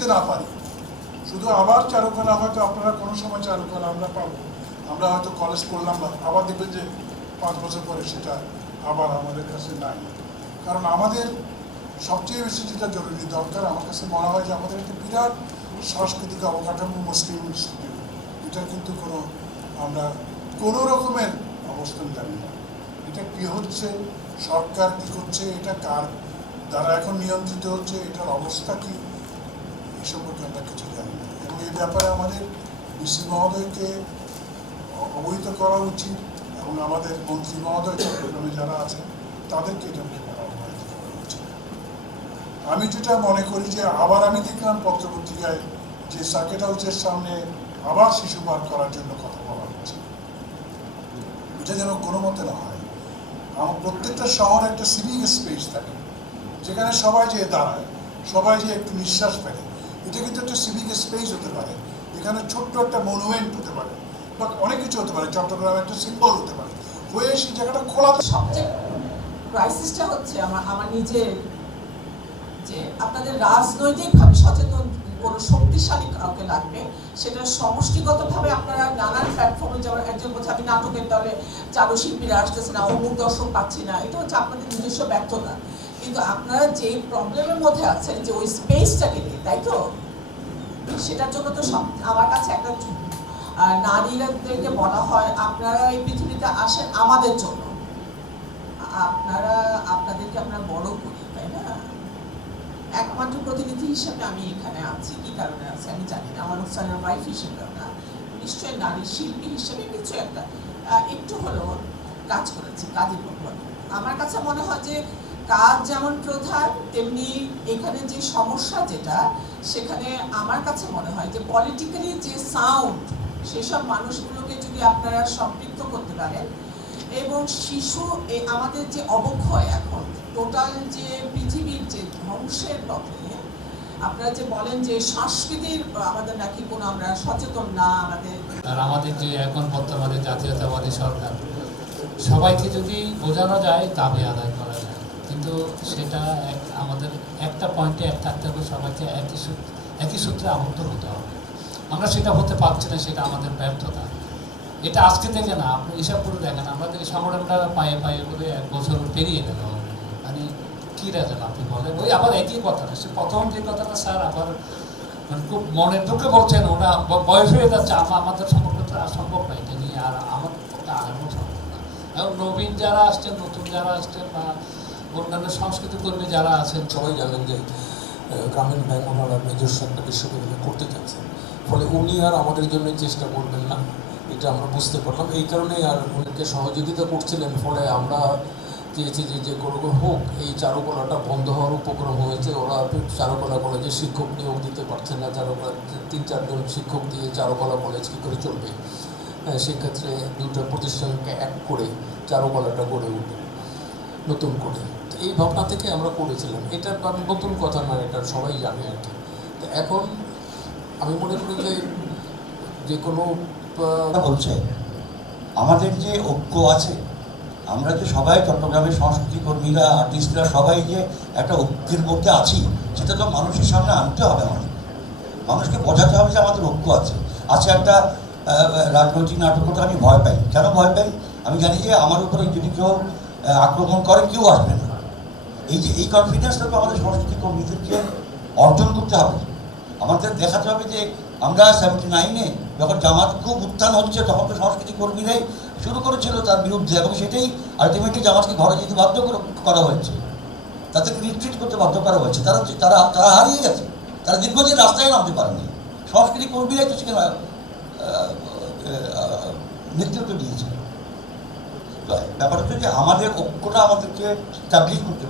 উঠতে না পারি, শুধু আবার চারুকলা হয়তো আপনারা কোনো সময় চারুকলা আমরা পাবো, আমরা হয়তো কলেজ করলাম না, আবার দেখবেন যে 5 বছর পরে সেটা আবার আমাদের কাছে নাই। কারণ আমাদের সবচেয়ে বেশি যেটা জরুরি দরকার আমার কাছে মনে হয় যে আমাদের একটা বিরাট সাংস্কৃতিক অবকাঠামো মুসলিম ইনস্টিটিউট, এটা কিন্তু আমরা কোনো রকমের অবস্থান জানি না। এটা কী হচ্ছে, সরকার কী করছে, এটা কার দ্বারা এখন নিয়ন্ত্রিত হচ্ছে, এটার অবস্থা কী, এই সম্পর্কে আমরা কিছু জানি না। এবং এই ব্যাপারে আমাদের ডিসি মহোদয়কে অবহিত করা উচিত এবং আমাদের মন্ত্রী মহোদয় চট্টগ্রামে যারা আছেন তাদেরকে এটা অবহিত করা উচিত। আমি যেটা মনে করি যে আবার আমি দেখলাম পত্রপত্রিকায় যে সার্কিট হাউসের সামনে আবার শিশু পার্ক করার জন্য কথা বলা হচ্ছে, এটা যেন কোনো মতে না হয়। আমার প্রত্যেকটা শহরে একটা সিভিক স্পেস থাকে যেখানে সবাই যেয়ে দাঁড়ায়, সবাই যে একটু নিঃশ্বাস ফেলে, এটা কিন্তু একটা সিভিক স্পেস হতে পারে, এখানে ছোট্ট একটা মনুমেন্ট হতে পারে বা অনেক কিছু হতে পারে, চট্টগ্রামে একটা সিম্বল হতে পারে, হয়ে সেই জায়গাটা খোলা। সবচেয়ে ক্রাইসিসটা হচ্ছে আমার নিজের যে আপনাদের রাজনৈতিকভাবে সচেতন কোনো শক্তিশালী কাউকে লাগবে, সেটা সমষ্টিগতভাবে আপনারা নানান প্ল্যাটফর্মে, যেমন একজন বলছে আমি নাটকের দলে চারুশিল্পীরা আসতেছে না, অমুক দর্শক পাচ্ছি না, এটা হচ্ছে আপনাদের নিজস্ব ব্যর্থতা। কিন্তু আপনারা যে প্রবলেমের মধ্যে আছেন যে ওই স্পেসটাকে নিয়ে, তাই তো, সেটার জন্য তো আমার কাছে একটা নারীদেরকে বলা হয় আপনারা এই পৃথিবীতে আসেন আমাদের জন্য, আপনাদেরকে আমরা বড় করি, তাই না? একমাত্র প্রতিনিধি হিসেবে আমি এখানে আছি, কি কারণে আছি আমি জানি না, আমার হোসেনের ওয়াইফ হিসেবে না, নিশ্চয়ই নারী শিল্পী হিসেবে কিছু একটা একটু হলেও কাজ করেছি, কাজের উপর। আমার কাছে মনে হয় যে কাজ যেমন প্রধান, তেমনি এখানে যে সমস্যা যেটা, সেখানে আমার কাছে মনে হয় যে পলিটিক্যালি যে সাউন্ড, সেসব মানুষগুলোকে যদি আপনারা সম্পৃক্ত করতে পারেন এবং শিশু আমাদের যে অবক্ষয় এখন টোটাল যে পৃথিবীর যে ধ্বংসের পথে, আপনারা যে বলেন যে সংস্কৃতির আমাদের নাকি কোনো আমরা সচেতন না, আমাদের যে এখন বর্তমানে জাতীয়তাবাদী সরকার, সবাইকে যদি বোঝানো যায় দাবি আদায় করা যায়, কিন্তু সেটা আমাদের একটা পয়েন্টে এক থাকতে হবে, সবাইকে একই সূত্রে আবদ্ধ হতে হবে। আমরা সেটা হতে পারছি না, সেটা আমাদের ব্যর্থতা। এটা আজকে থেকে না, আপনি হিসাব করে দেখেন, আমাদের সংগঠনটা পায়ে পায়ে করে 1 বছর পেরিয়ে গেল, মানে কী রেজাল্ট আপনি বলেন? ওই আবার একই কথা, সে প্রথম যে কথাটা স্যার আবার মানে খুব মনে ঢুকে বলছেন, ওরা বয়স হয়ে যাচ্ছে, আমাদের সম্পর্কটা সম্ভব না, এটা নিয়ে আর আমাদের পক্ষে আগানো সম্ভব না। এবং নবীন যারা আসছেন, নতুন যারা আসছেন বা অন্যান্য সংস্কৃতি কর্মী যারা আছেন, সবাই জানেন যে গ্রামীণ ব্যাংক ওনারা নিজস্ব একটা বিশ্ববিদ্যালয় করতে চাচ্ছেন, ফলে উনি আর আমাদের জন্য চেষ্টা করবেন না, এটা আমরা বুঝতে পারলাম। এই কারণেই আর উনিকে সহযোগিতা করছিলেন, ফলে আমরা চেয়েছি যে কোনো হোক, এই চারুকলাটা বন্ধ হওয়ার উপক্রম হয়েছে। ওরা চারুকলা কলেজে শিক্ষক নিয়োগ দিতে পারছেন না, চারুকলা 3-4 জন শিক্ষক দিয়ে চারুকলা কলেজ কী করে চলবে? সেক্ষেত্রে 2টা প্রতিষ্ঠানকে এক করে চারুকলাটা গড়ে উঠবে নতুন করে। তো এই ভাবনা থেকে আমরা করেছিলাম, এটা নতুন কথা নয়, এটা সবাই জানে আর কি। তো এখন আমি মনে করি যে কোনো বলছে আমাদের যে ঐক্য আছে, আমরা যে সবাই চট্টগ্রামের সংস্কৃতি কর্মীরা, আর্টিস্টরা সবাই যে একটা ঐক্যের মধ্যে আছি, সেটা তো মানুষের সামনে আনতে হবে। মানুষকে বোঝাতে হবে যে আমাদের ঐক্য আছে। একটা রাজনৈতিক নাটক করতে আমি ভয় পাই। কেন ভয় পাই? আমি জানি যে আমার উপরে যদি কেউ আক্রমণ করে কেউ আসবে না। এই কনফিডেন্সটা তো আমাদের সংস্কৃতি কর্মীদেরকে অর্জন করতে হবে। আমাদের দেখাতে হবে যে আমরা 79-এ যখন জামাত খুব উত্থান হচ্ছে, তখন তো সংস্কৃতি কর্মীরাই শুরু করেছিল তার বিরুদ্ধে, এবং সেটাই আলটিমেটলি জামাতকে ঘরে যেতে বাধ্য করা হয়েছে, তাদেরকে রিট্রিট করতে বাধ্য করা হয়েছে। তারা হারিয়ে গেছে, তারা দীর্ঘদিন রাস্তায় নামতে পারেনি। সংস্কৃতি কর্মীরাই তো সেখানে নেতৃত্ব দিয়েছে। ব্যাপারটা হচ্ছে যে আমাদের ঐক্যটা আমাদেরকে স্টাবলিশ করতে